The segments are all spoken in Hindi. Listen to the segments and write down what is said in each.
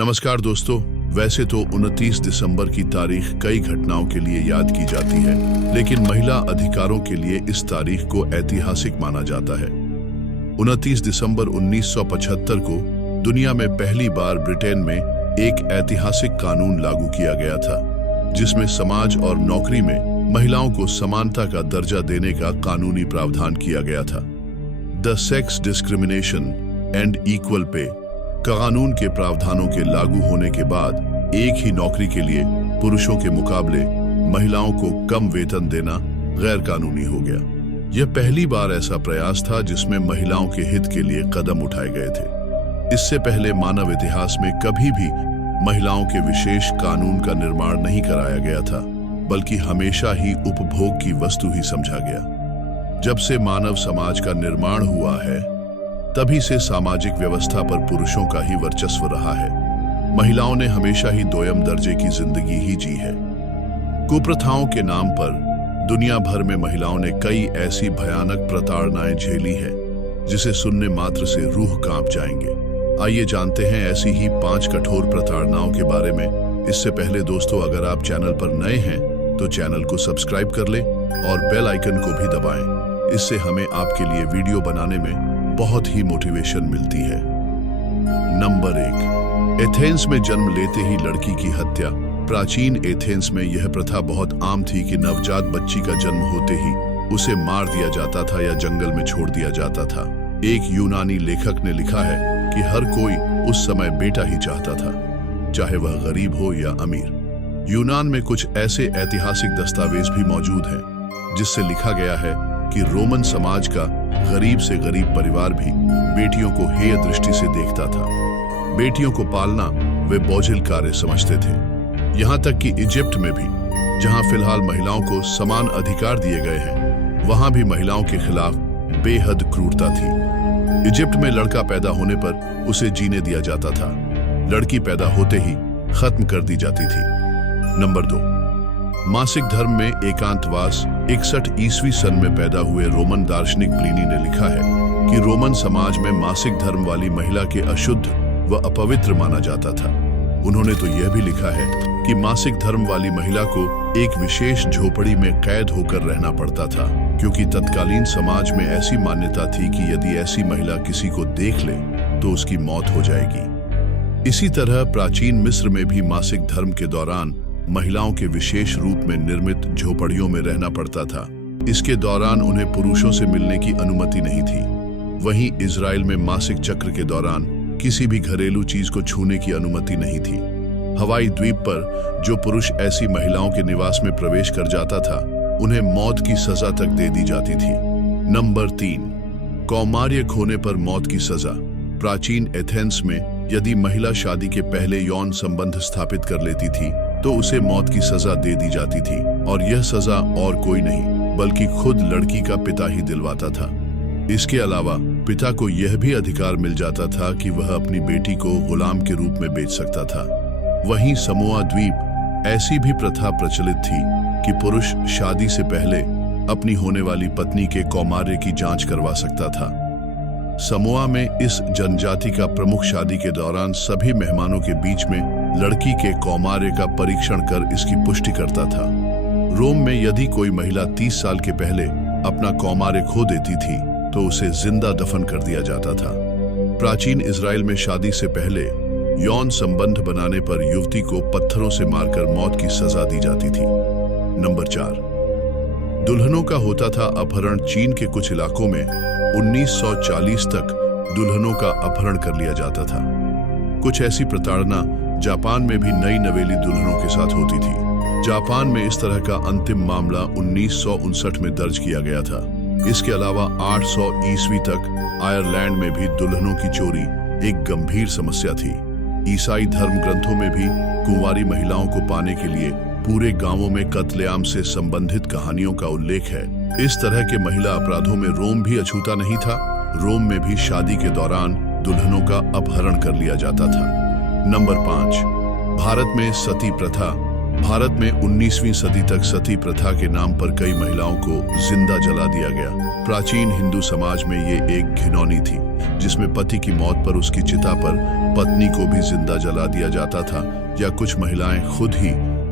नमस्कार दोस्तों। वैसे तो 29 दिसंबर की तारीख कई घटनाओं के लिए याद की जाती है, लेकिन महिला अधिकारों के लिए इस तारीख को ऐतिहासिक माना जाता है। 29 दिसंबर 1975 को दुनिया में पहली बार ब्रिटेन में एक ऐतिहासिक कानून लागू किया गया था, जिसमें समाज और नौकरी में महिलाओं को समानता का दर्जा देने का कानूनी प्रावधान किया गया था। The sex discrimination and equal pay कानून के प्रावधानों के लागू होने के बाद एक ही नौकरी के लिए पुरुषों के मुकाबले महिलाओं को कम वेतन देना गैर कानूनी हो गया। यह पहली बार ऐसा प्रयास था जिसमें महिलाओं के हित के लिए कदम उठाए गए थे। इससे पहले मानव इतिहास में कभी भी महिलाओं के विशेष कानून का निर्माण नहीं कराया गया था, बल्कि हमेशा ही उपभोग की वस्तु ही समझा गया। जब से मानव समाज का निर्माण हुआ है, तभी से सामाजिक व्यवस्था पर पुरुषों का ही वर्चस्व रहा है। महिलाओं ने हमेशा ही दोयम दर्जे की जिंदगी ही जी है। कुप्रथाओं के नाम पर दुनिया भर में महिलाओं ने कई ऐसी भयानक प्रताड़नाएं झेली है, जिसे सुनने मात्र से रूह कांप जाएंगे। आइए जानते हैं ऐसी ही 5 कठोर प्रताड़नाओं के बारे में। इससे पहले दोस्तों, अगर आप चैनल पर नए हैं तो चैनल को सब्सक्राइब कर लें और बेल आइकन को भी दबाएं। इससे हमें आपके लिए वीडियो बनाने में बहुत ही मोटिवेशन मिलती है। नंबर 1, एथेंस में जन्म लेते ही लड़की की हत्या। प्राचीन एथेंस में यह प्रथा बहुत आम थी कि नवजात बच्ची का जन्म होते ही उसे मार दिया जाता था या जंगल में छोड़ दिया जाता था। एक यूनानी लेखक ने लिखा है कि हर कोई उस समय बेटा ही चाहता था, चाहे वह गरीब हो या अमीर। यूनान में कुछ ऐसे ऐतिहासिक दस्तावेज भी मौजूद हैं जिससे लिखा गया है कि रोमन समाज का गरीब से गरीब परिवार भी बेटियों को हेय दृष्टि से देखता था। बेटियों को पालना वे बोझिल कार्य समझते थे। यहाँ तक कि इजिप्ट में भी, जहाँ फिलहाल महिलाओं को समान अधिकार दिए गए हैं, वहाँ भी महिलाओं के खिलाफ बेहद क्रूरता थी। इजिप्ट में लड़का पैदा होने पर उसे जीने दिया जाता था, लड़की पैदा होते ही खत्म कर दी जाती थी। नंबर 2, मासिक धर्म में एकांतवास। 61 ईस्वी सन में पैदा हुए रोमन दार्शनिक प्लिनी ने लिखा है कि रोमन समाज में मासिक धर्म वाली महिला के अशुद्ध व अपवित्र माना जाता था। उन्होंने तो यह भी लिखा है कि मासिक धर्म वाली महिला को एक विशेष झोपड़ी में कैद होकर रहना पड़ता था, क्योंकि तत्कालीन समाज में ऐसी मान्यता थी कि यदि ऐसी महिला किसी को देख ले तो उसकी मौत हो जाएगी। इसी तरह प्राचीन मिस्र में भी मासिक धर्म के दौरान महिलाओं के विशेष रूप में निर्मित झोपड़ियों में रहना पड़ता था। इसके दौरान उन्हें पुरुषों से मिलने की अनुमति नहीं थी। वहीं इजराइल में मासिक चक्र के दौरान किसी भी घरेलू चीज को छूने की अनुमति नहीं थी। हवाई द्वीप पर जो पुरुष ऐसी महिलाओं के निवास में प्रवेश कर जाता था, उन्हें मौत की सजा तक दे दी जाती थी। नंबर 3, कौमार्य खोने पर मौत की सजा। प्राचीन एथेंस में यदि महिला शादी के पहले यौन संबंध स्थापित कर लेती थी तो उसे मौत की सजा दे दी जाती थी, और यह सजा और कोई नहीं बल्कि खुद लड़की का पिता ही दिलवाता था। इसके अलावा पिता को यह भी अधिकार मिल जाता था कि वह अपनी बेटी को गुलाम के रूप में बेच सकता था। वहीं समोआ द्वीप ऐसी भी प्रथा प्रचलित थी कि पुरुष शादी से पहले अपनी होने वाली पत्नी के कौमार्य की जांच करवा सकता था। समोआ में इस जनजाति का प्रमुख शादी के दौरान सभी मेहमानों के बीच में लड़की के कौमार्य का परीक्षण कर इसकी पुष्टि करता था। रोम में यदि कोई महिला 30 साल के पहले अपना कौमार्य खो देती थी तो उसे जिंदा दफन कर दिया जाता था। प्राचीन इजराइल में शादी से पहले यौन संबंध बनाने पर युवती को पत्थरों से मारकर मौत की सजा दी जाती थी। नंबर 4, दुल्हनों का होता था अपहरण। चीन के कुछ इलाकों में 1940 तक दुल्हनों का अपहरण कर लिया जाता था। कुछ ऐसी प्रताड़ना जापान में भी नई नवेली दुल्हनों के साथ होती थी। जापान में इस तरह का अंतिम मामला 1959 में दर्ज किया गया था। इसके अलावा 800 ईस्वी तक आयरलैंड में भी दुल्हनों की चोरी एक गंभीर समस्या थी। ईसाई धर्म ग्रंथों में भी कुंवारी महिलाओं को पाने के लिए पूरे गांवों में कत्लेआम से संबंधित कहानियों का उल्लेख है। इस तरह के महिला अपराधों में रोम भी अछूता नहीं था। रोम में भी शादी के दौरान दुल्हनों का अपहरण कर लिया जाता था। नंबर 5, भारत में सती प्रथा। भारत में 19वीं सदी तक सती प्रथा के नाम पर कई महिलाओं को जिंदा जला दिया गया। प्राचीन हिंदू समाज में ये एक घिनौनी थी, जिसमें पति की मौत पर उसकी चिता पर पत्नी को भी जिंदा जला दिया जाता था, या कुछ महिलाएं खुद ही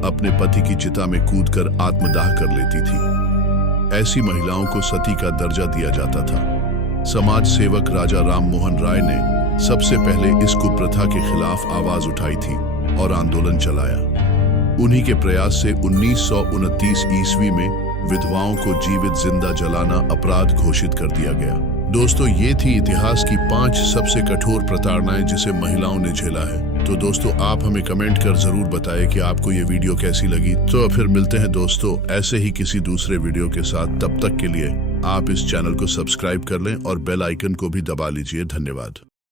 अपने पति की चिता में कूदकर आत्मदाह कर लेती थी। ऐसी महिलाओं को सती का दर्जा दिया जाता था। समाज सेवक राजा राम मोहन राय ने सबसे पहले इस कुप्रथा के खिलाफ आवाज उठाई थी और आंदोलन चलाया। उन्हीं के प्रयास से 1929 ईस्वी में विधवाओं को जीवित जिंदा जलाना अपराध घोषित कर दिया गया। दोस्तों, ये थी इतिहास की 5 सबसे कठोर प्रताड़नाएं जिसे महिलाओं ने झेला है। तो दोस्तों, आप हमें कमेंट कर जरूर बताएं कि आपको ये वीडियो कैसी लगी। तो फिर मिलते हैं दोस्तों ऐसे ही किसी दूसरे वीडियो के साथ। तब तक के लिए आप इस चैनल को सब्सक्राइब कर लें और बेल आइकन को भी दबा लीजिए। धन्यवाद।